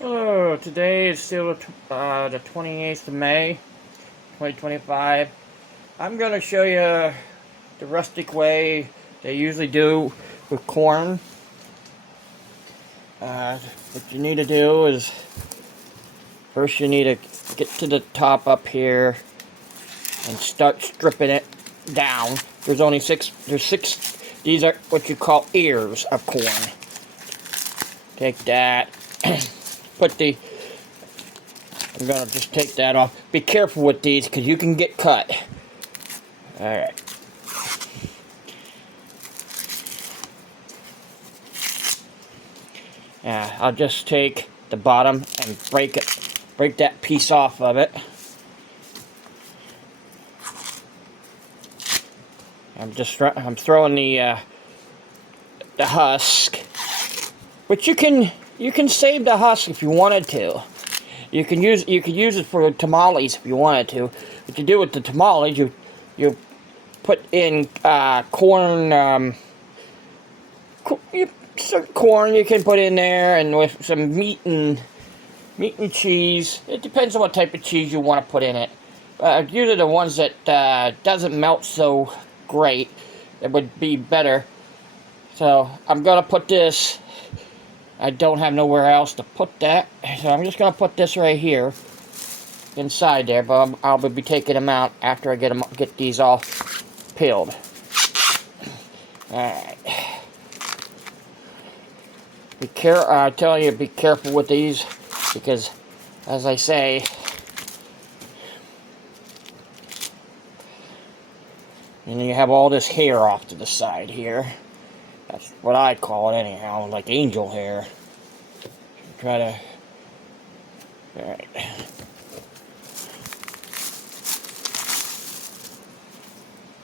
Oh, today is still the 28th of May, 2025. I'm going to show you the rustic way they usually do with corn. What you need to do is first you need to get to the top up here and start stripping it down. There's six, these are what you call ears of corn. Take that, I'm gonna just take that off. Be careful with these because you can get cut. Alright. I'll just take the bottom and break that piece off of it. I'm throwing the husk, which you can save the husk if you wanted to. You could use it for tamales if you wanted to. What you do with the tamales, you put in corn. Corn you can put in there, and with some meat and cheese. It depends on what type of cheese you want to put in it. Usually the ones that doesn't melt so great, it would be better. So I'm gonna put this. I don't have nowhere else to put that, so I'm just gonna put this right here inside there. But I'll be taking them out after I get these all peeled. All right. I tell you, be careful with these because, as I say, and you have all this hair off to the side here. That's what I call it anyhow, like angel hair. Try to. Alright.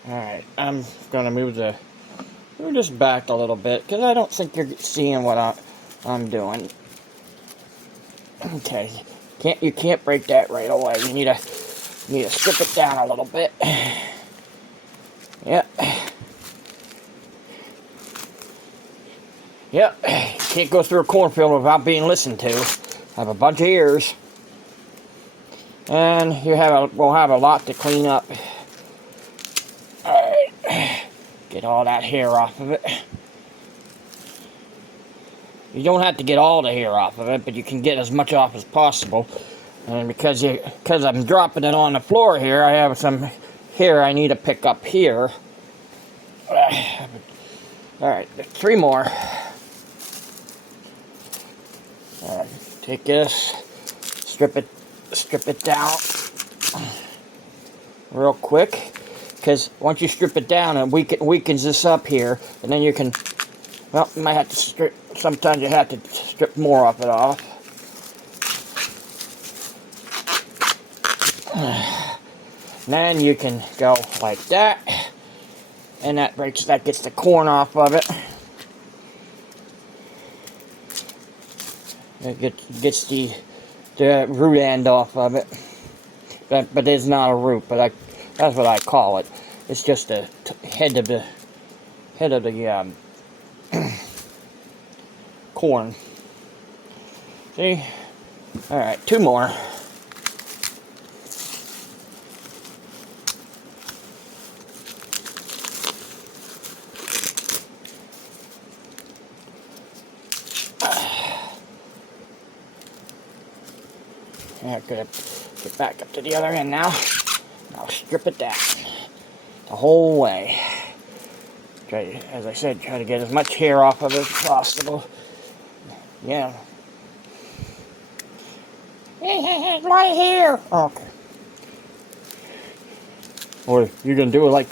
Alright, I'm gonna move this back a little bit because I don't think you're seeing what I'm doing. Okay, you can't break that right away. You need to strip it down a little bit. Yep. Yep. Can't go through a cornfield without being listened to. I have a bunch of ears, and we'll have a lot to clean up. All right. Get all that hair off of it. You don't have to get all the hair off of it, but you can get as much off as possible. And because I'm dropping it on the floor here, I have some hair I need to pick up here. Alright, 3 more. Alright, take this, strip it down real quick. Because once you strip it down, it weakens this up here, and then you can. Well, you might have to strip. Sometimes you have to strip more of it off. Then you can go like that, and that gets the corn off of it. It gets the root end off of it. But it's not a root, but that's what I call it. It's just the head of the corn. See? Alright, 2 more. I'm gonna get back up to the other end now. I'll strip it down the whole way. As I said, try to get as much hair off of it as possible. Yeah. It's right here. Okay. Or you're gonna do it like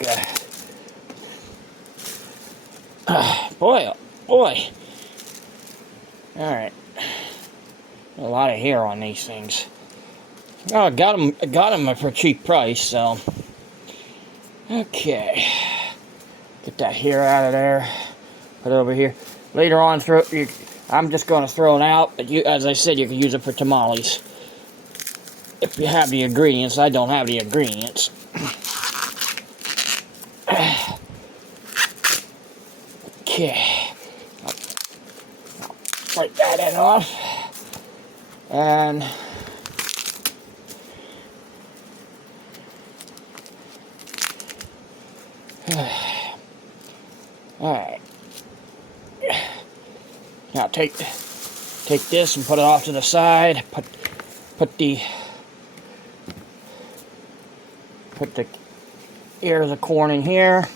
boy, oh boy. All right. A lot of hair on these things. Oh, I got them for a cheap price, so. Okay. Get that hair out of there. Put it over here. Later on, I'm just going to throw it out, but as I said, you can use it for tamales. If you have the ingredients. I don't have the ingredients. Okay. I'll break that end off. And alright. Now take this and put it off to the side. Put the ears of corn in here.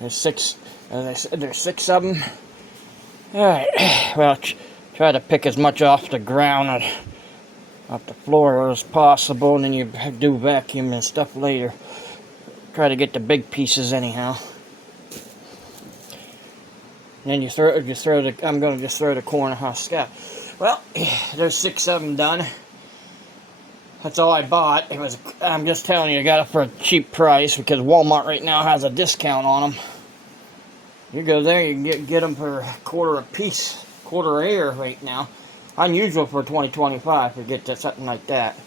There's six, as I said, there's 6 of them. Alright, well, try to pick as much off the ground and off the floor as possible, and then you do vacuum and stuff later. Try to get the big pieces anyhow. And then you throw the, I'm going to just throw the corn husk out. Well, there's 6 of them done. That's all I bought. It was, I'm just telling you, I got it for a cheap price because Walmart right now has a discount on them. You go there, you can get them for $1 a piece, $1 a ear right now. Unusual for 2025 to get to something like that.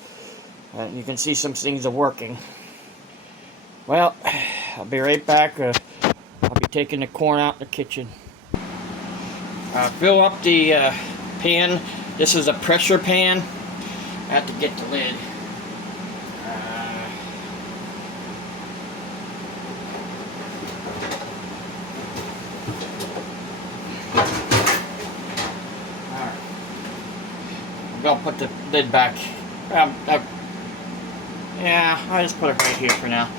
You can see some things are working. Well, I'll be right back. I'll be taking the corn out in the kitchen. Fill up the pan. This is a pressure pan. I have to get the lid. Alright. I'm going to put the lid back. Yeah, I'll just put it right here for now.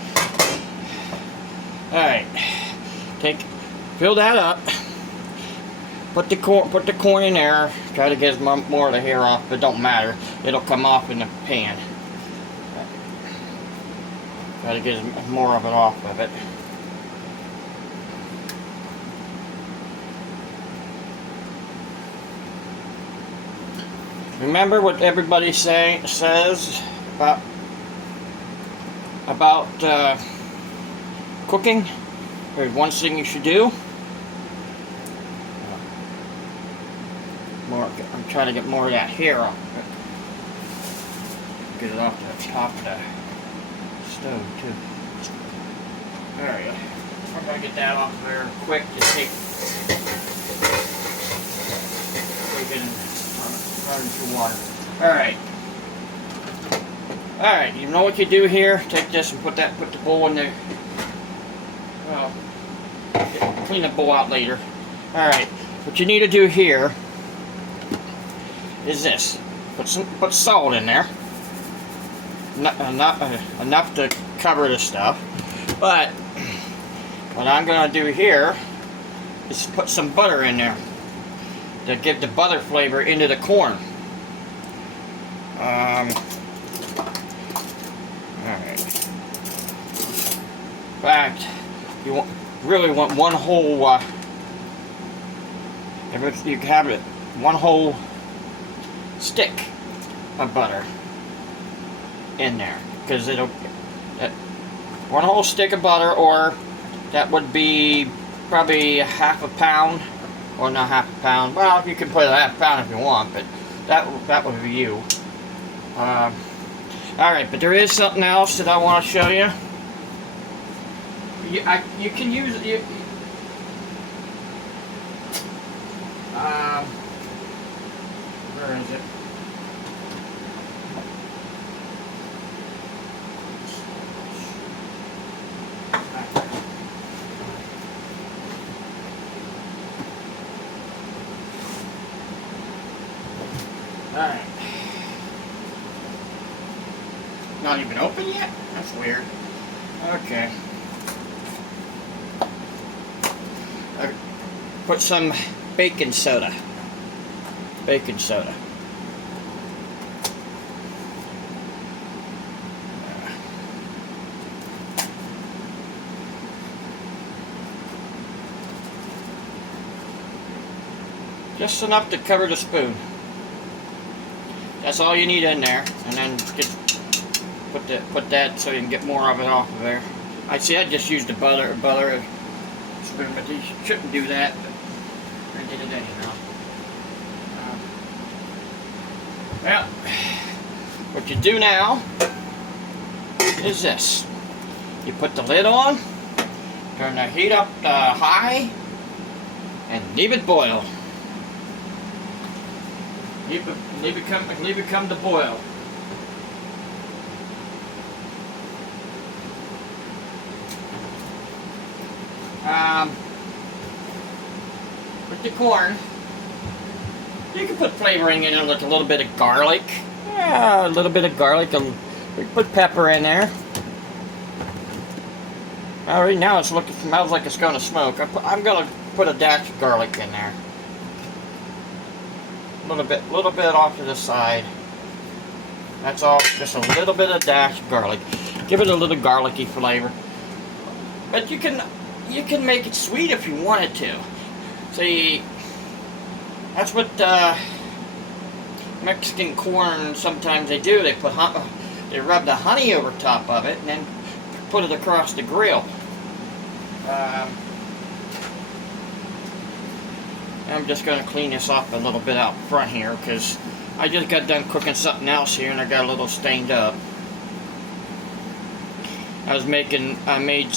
Alright. Fill that up. Put the corn in there. Try to get more of the hair off, but it don't matter. It'll come off in the pan. Try to get more of it off of it. Remember what everybody says about cooking? There's one thing you should do. I'm trying to get more of that hair off of it. Get it off the top of the stove too. There we go. I'm gonna get that off there quick to take it into water. Alright, you know what you do here? Take this and put the bowl in there. Well, clean the bowl out later. Alright, what you need to do here is this. Put salt in there. Enough to cover the stuff. But what I'm going to do here is put some butter in there to give the butter flavor into the corn. Alright. In fact, you really want one whole, if you have it, one whole stick of butter in there, because it'll one whole stick of butter, or that would be probably ½ a pound, or not ½ a pound. Well, you can put a ½ pound if you want, but that would be you. Alright, but there is something else that I want to show you. You can use it. Where is it? Alright. Not even open yet? That's weird. Okay. I put some baking soda. Baking soda. Just enough to cover the spoon. That's all you need in there, and then put that so you can get more of it off of there. I just used the butter spoon, but you shouldn't do that. But I did it anyhow. Well, what you do now is this. You put the lid on, turn the heat up high, and leave it boil. Leave it come to boil. With the corn, you can put flavoring in it, like a little bit of garlic. Yeah, a little bit of garlic. We put pepper in there. Right now it smells like it's going to smoke. I'm going to put a dash of garlic in there. A little bit off to the side. That's all. Just a little bit of dash of garlic. Give it a little garlicky flavor. But you can make it sweet if you wanted to. See, that's what Mexican corn sometimes they do. They rub the honey over top of it and then put it across the grill. I'm just going to clean this up a little bit out front here because I just got done cooking something else here and I got a little stained up. I made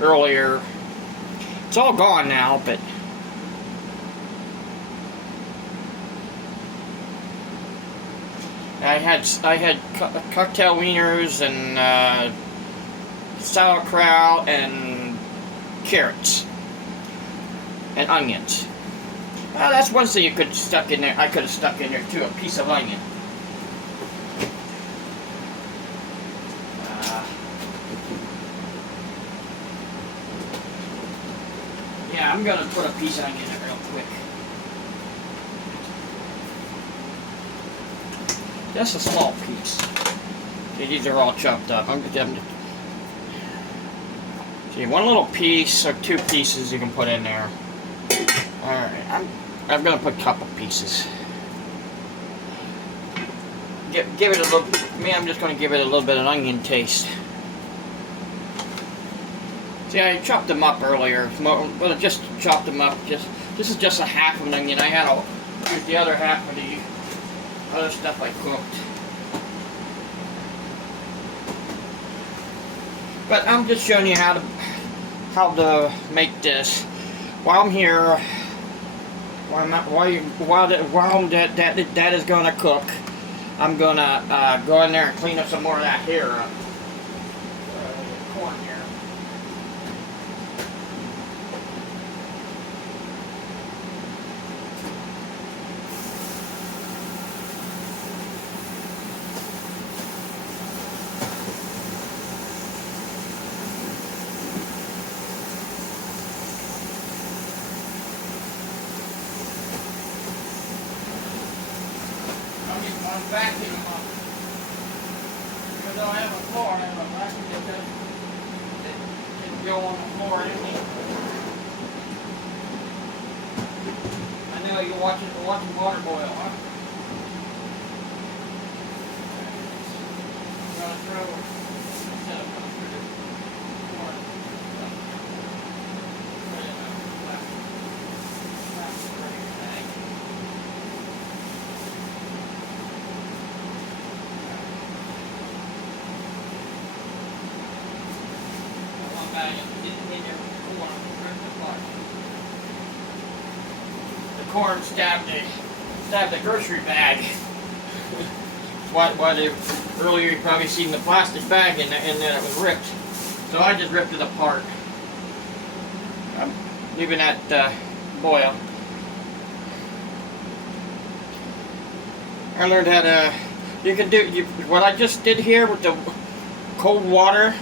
earlier. It's all gone now, but I had cocktail wieners and sauerkraut and carrots and onions. Well, that's one thing you could have stuck in there. I could have stuck in there too, a piece of onion. Yeah, I'm gonna put a piece of onion in there real quick. Just a small piece. See, these are all chopped up. See, one little piece or two pieces you can put in there. Alright, I'm gonna put a couple pieces. Give it a little. I'm just gonna give it a little bit of onion taste. See, I chopped them up earlier. Well, I just chopped them up. This is just a half of an onion. I had to use the other half of the other stuff I cooked. But I'm just showing you how to make this. While I'm here, while that is gonna cook, I'm gonna go in there and clean up some more of that here corn here. I'm vacuuming them up. Because I have a floor, I have a vacuum that can go on the floor anyway. I know you're watching water boil, huh? I'm gonna throw instead of going through the corn. Put it in a plastic bag. The corn stabbed the grocery bag. Earlier you probably seen the plastic bag and then it was ripped. So I just ripped it apart. I'm leaving that boil. I learned how to. You can do what I just did here with the cold water.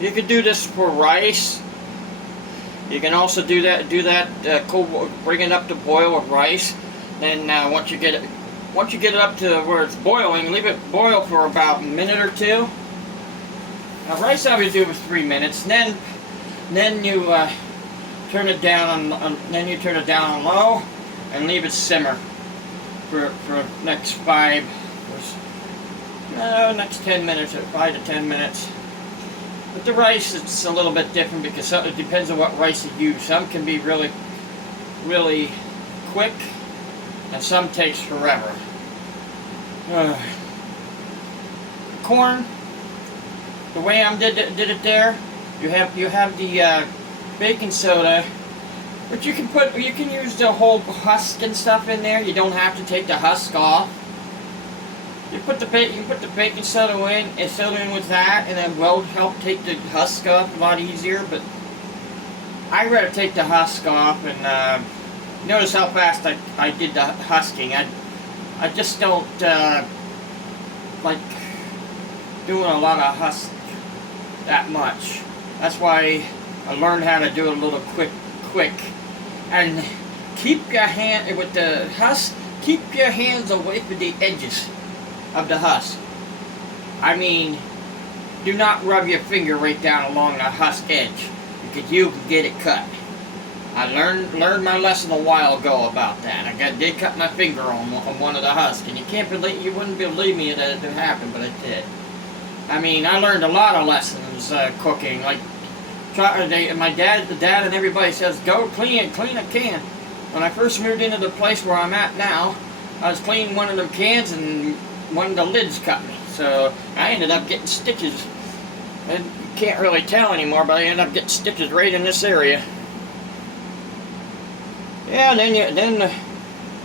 You could do this for rice. You can also do that cold, bring it up to boil with rice. Then once you get it up to where it's boiling, leave it boil for about a minute or two. Now rice I would do was 3 minutes. Then you turn it down on low and leave it simmer for next next 10 minutes or 5 to 10 minutes. With the rice, it's a little bit different because it depends on what rice you use. Some can be really, really quick, and some takes forever. Corn, the way I did it there, you have the baking soda But you can use the whole husk and stuff in there. You don't have to take the husk off. You can put the baking soda in with that, and that will help take the husk off a lot easier. But I'd rather take the husk off, and notice how fast I did the husking. I just don't like doing a lot of husk that much. That's why I learned how to do it a little quick. And keep your hand with the husk. Keep your hands away from the edges of the husk. I mean, do not rub your finger right down along the husk edge, because you can get it cut. I learned my lesson a while ago about that. I did cut my finger on one of the husks, and you wouldn't believe me that it happened, but it did. I mean, I learned a lot of lessons cooking. Like my dad and everybody says, go clean a can. When I first moved into the place where I'm at now, I was cleaning one of the cans and one of the lids cut me. So I ended up getting stitches. And you can't really tell anymore, but I ended up getting stitches right in this area. Yeah, and then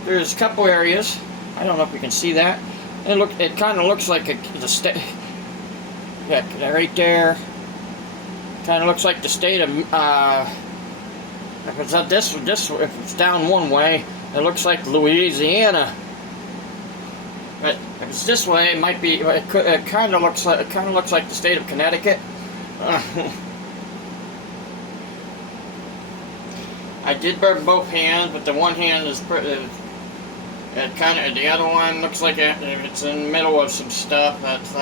there's a couple areas. I don't know if you can see that. It kind of looks like yeah, right there. Kind of looks like the state of if it's not if it's down one way, it looks like Louisiana. But if it's this way, it might be. It kind of looks like the state of Connecticut. I did burn both hands, but the one hand is the other one looks like it's in the middle of some stuff that's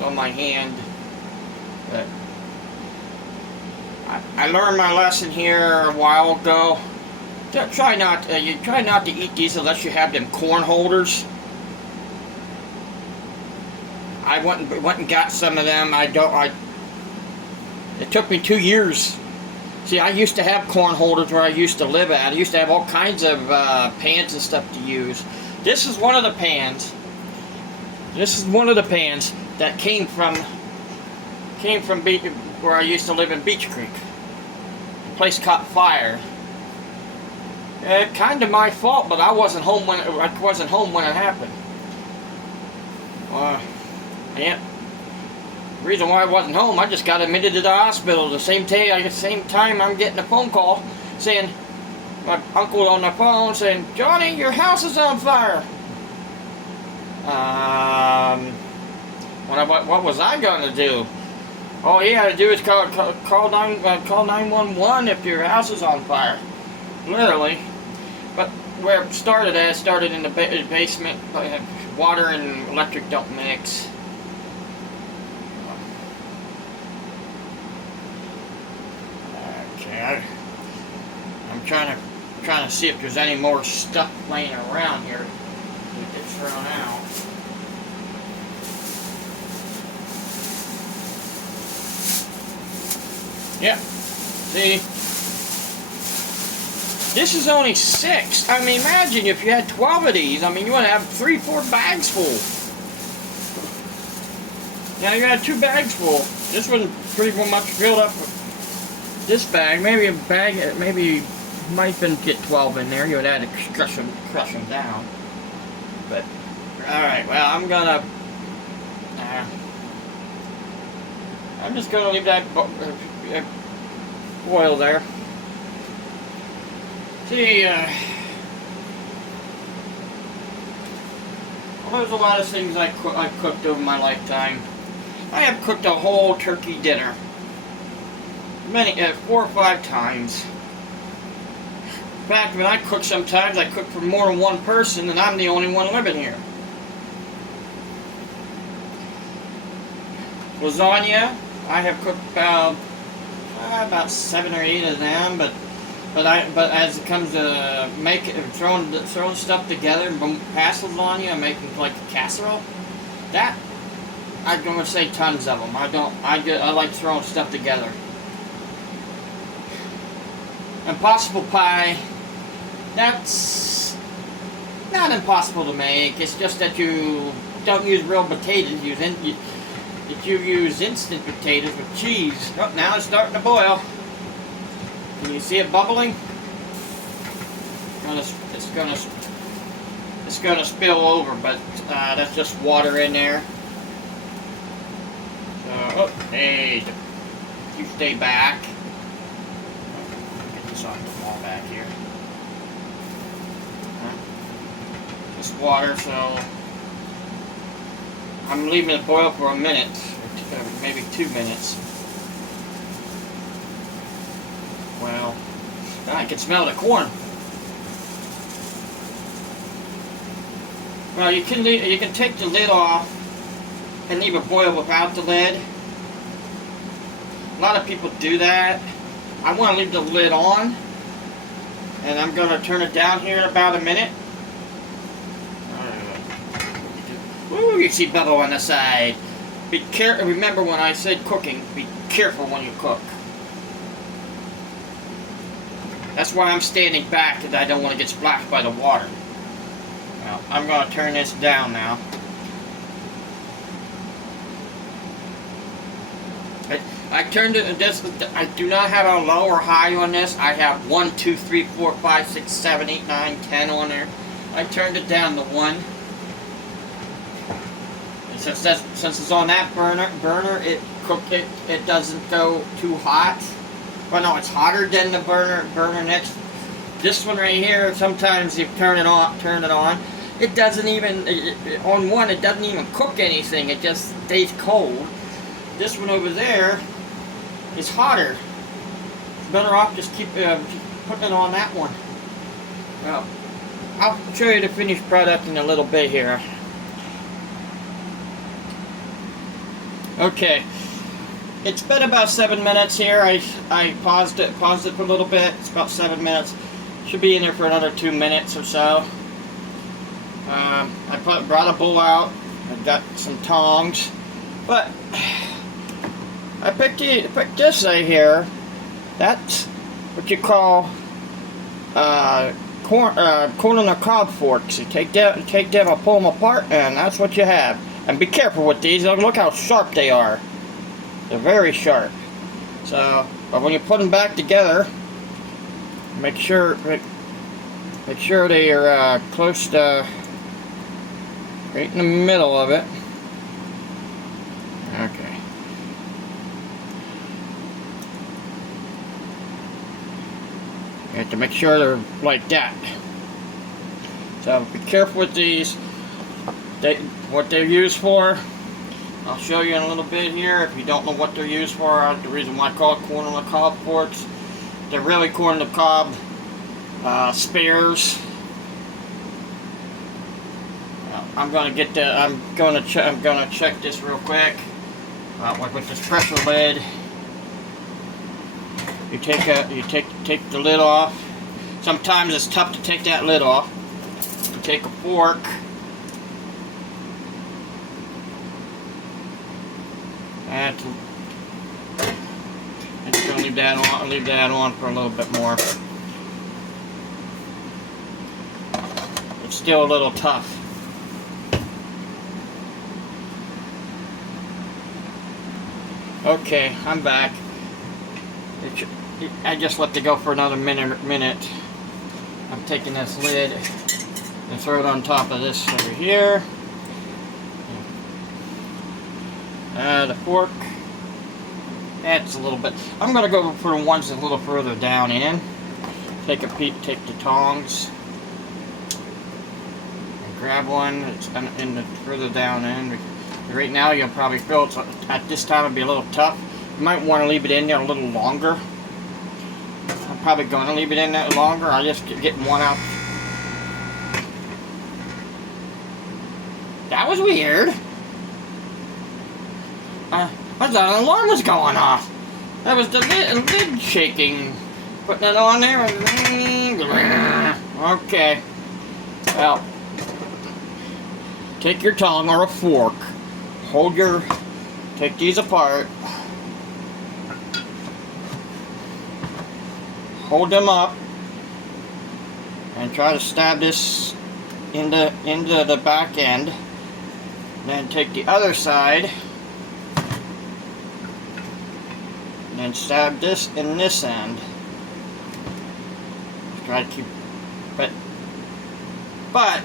on my hand. But I learned my lesson here a while ago. You try not to eat these unless you have them corn holders. I went and got some of them. It took me 2 years. See, I used to have corn holders where I used to live at. I used to have all kinds of pans and stuff to use. This is one of the pans. This is one of the pans that came from where I used to live in Beach Creek. The place caught fire. Kind of my fault, but I wasn't home when it happened. Yeah. The reason why I wasn't home, I just got admitted to the hospital the same time I'm getting a phone call saying, my uncle on the phone saying, Johnny, your house is on fire. What was I gonna do? All you had to do is call 911 if your house is on fire. Literally. But where it started in the basement. Water and electric don't mix. Okay. I'm trying to see if there's any more stuff laying around here that gets thrown out. Yeah. See? This is only 6. I mean, imagine if you had 12 of these. I mean, you want to have 3-4 bags full. Now you got 2 bags full. This one pretty much filled up with this bag. Maybe a bag, maybe might even get 12 in there. You would have to crush them down. But, alright, well, I'm just gonna leave that boil there. See, well, there's a lot of things I've cooked over my lifetime. I have cooked a whole turkey dinner. 4 or 5 times. In fact, when I cook sometimes, I cook for more than one person, and I'm the only one living here. Lasagna, I have cooked about 7 or 8 of them, but as it comes to throwing stuff together, past lasagna, and making like a casserole, that I'm gonna say tons of them. I like throwing stuff together. Impossible pie, that's not impossible to make. It's just that you don't use real potatoes. You use instant potatoes with cheese. Oh, now it's starting to boil. Can you see it bubbling? It's gonna spill over, but that's just water in there. So, oh, hey, you stay back. Get this off the wall back here. Just water, so I'm leaving it boil for a minute, or maybe 2 minutes. Well, I can smell the corn. Well, you can take the lid off and leave it boil without the lid. A lot of people do that. I want to leave the lid on, and I'm going to turn it down here in about a minute. Woo, you see bubble on the side. Be careful. Remember when I said cooking, be careful when you cook. That's why I'm standing back, because I don't want to get splashed by the water. Now, I'm going to turn this down now. I turned it. I do not have a low or high on this. I have 1, 2, 3, 4, 5, 6, 7, 8, 9, 10 on there. I turned it down to 1. And since it's on that burner, it doesn't go too hot. Well, no, it's hotter than the burner next. This one right here, sometimes you turn it on. It doesn't even, on one, it doesn't even cook anything. It just stays cold. This one over there is hotter. It's better off just keep putting it on that one. Well, I'll show you the finished product in a little bit here. Okay. It's been about 7 minutes here. I paused it for a little bit. It's about 7 minutes. Should be in there for another 2 minutes or so. I brought a bowl out. I've got some tongs, but I picked this right here. That's what you call corn on the cob forks. You take them and pull them apart, and that's what you have. And be careful with these. Look how sharp they are. They're very sharp. So, but when you put them back together, make sure they are close to right in the middle of it. Okay. You have to make sure they're like that. So be careful with these. What they're used for, I'll show you in a little bit here. If you don't know what they're used for, the reason why I call it corn on the cob forks, they're really corn on the cob spares. I'm gonna check this real quick. With this pressure lid, you take the lid off. Sometimes it's tough to take that lid off. You take a fork. I'm just gonna leave that on for a little bit more. It's still a little tough. Okay, I'm back. I just let it go for another minute. I'm taking this lid and throw it on top of this over here. The fork. That's a little bit. I'm going to go for the ones a little further down in. Take the tongs. And grab one that's in the further down in. Right now you'll probably feel it's, at this time it'll be a little tough. You might want to leave it in there a little longer. I'm probably going to leave it in there longer. I'll just get one out. That was weird. I thought an alarm was going off. That was the lid shaking. Putting it on there. Okay. Well, take your tongue or a fork. Take these apart. Hold them up. And try to stab this into the back end. Then take the other side. And stab this in this end. try to keep, but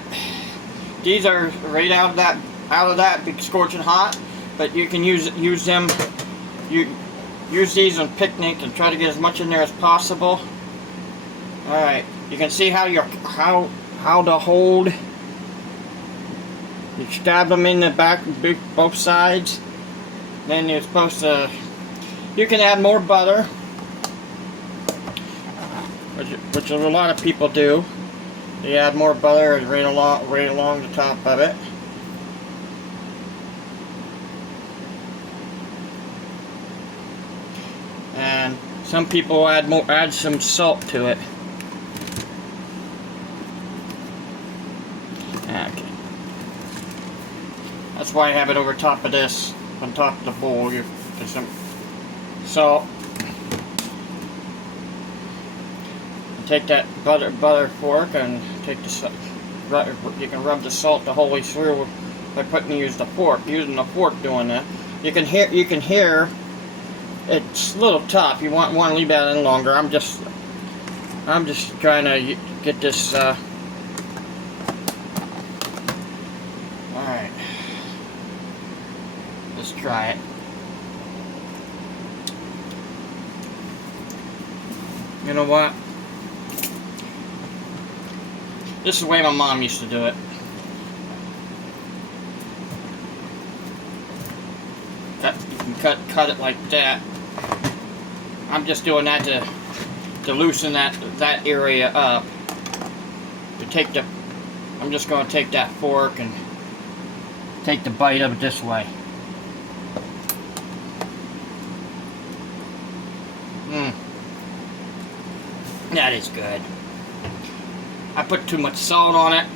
these are right out of that big scorching hot. But you can use them. You use these on picnic and try to get as much in there as possible. All right, you can see how to hold. You stab them in the back, both sides. Then you're supposed to. You can add more butter, which a lot of people do. They add more butter right along the top of it. And some people add some salt to it. Okay. That's why I have it over top of this, on top of the bowl. There's some salt. Take that butter fork and take the you can rub the salt the whole way through by using the fork doing that. You can hear it's a little tough. You want to leave that in longer. I'm just trying to get this. All right, let's try it. You know what? This is the way my mom used to do it. You can cut it like that. I'm just doing that to loosen that area up. I'm just going to take that fork and take the bite of it this way. That is good. I put too much salt on it.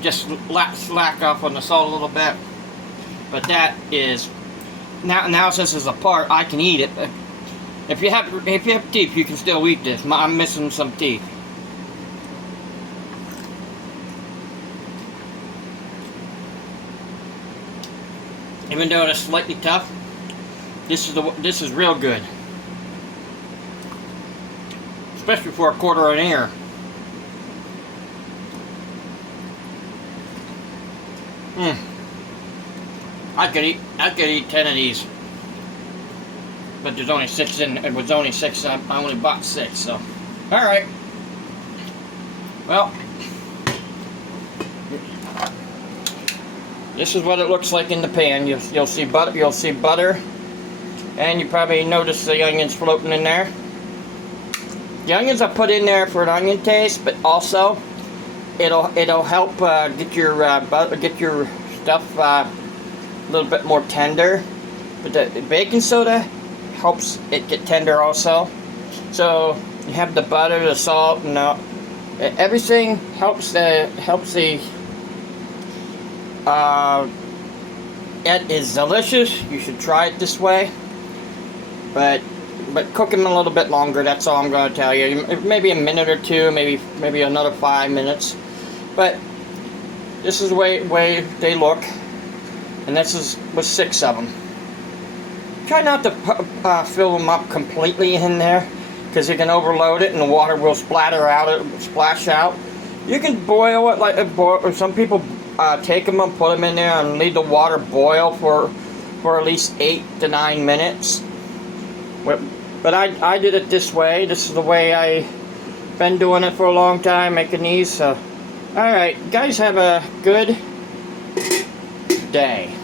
Just slack off on the salt a little bit. But that is now since it's apart, I can eat it. If you have teeth, you can still eat this. I'm missing some teeth. Even though it's slightly tough, this is real good. Especially for a quarter an ear. I could eat 10 of these, but there's only 6 in. It was only 6. I only bought 6. So, all right. Well, this is what it looks like in the pan. You'll see butter. You'll see butter, and you probably notice the onions floating in there. The onions I put in there for an onion taste, but also it'll help get your stuff a little bit more tender. But the baking soda helps it get tender also. So you have the butter, the salt, and everything helps the. It is delicious. You should try it this way. But cook them a little bit longer. That's all I'm going to tell you. Maybe a minute or two, maybe another 5 minutes. But this is the way they look, and this is with 6 of them. Try not to fill them up completely in there, because you can overload it and the water will splash out. You can boil it or some people take them and put them in there and leave the water boil for at least 8 to 9 minutes. But I did it this way. This is the way I've been doing it for a long time, making these. So, alright, guys, have a good day.